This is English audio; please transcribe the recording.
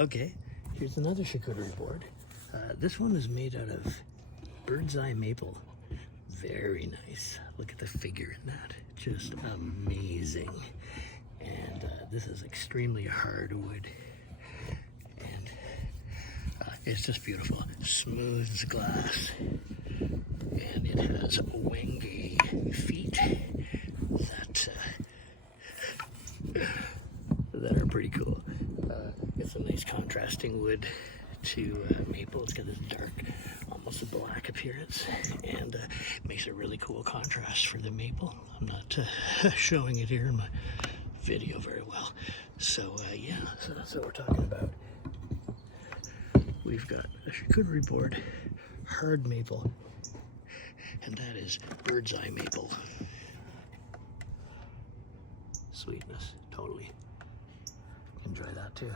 Okay, here's another charcuterie board. This one is made out of bird's eye maple. Very nice. Look at the figure in that. Just amazing. And this is extremely hard wood. And it's just beautiful. Smooth as glass. And it has Wenge feet that are pretty cool. It's a nice contrasting wood to maple. It's got this dark, almost a black appearance, and makes a really cool contrast for the maple. I'm not showing it here in my video very well. So yeah, so that's what we're talking about. We've got a charcuterie board, hard maple, and that is bird's eye maple. Sweetness, totally. Enjoy that too.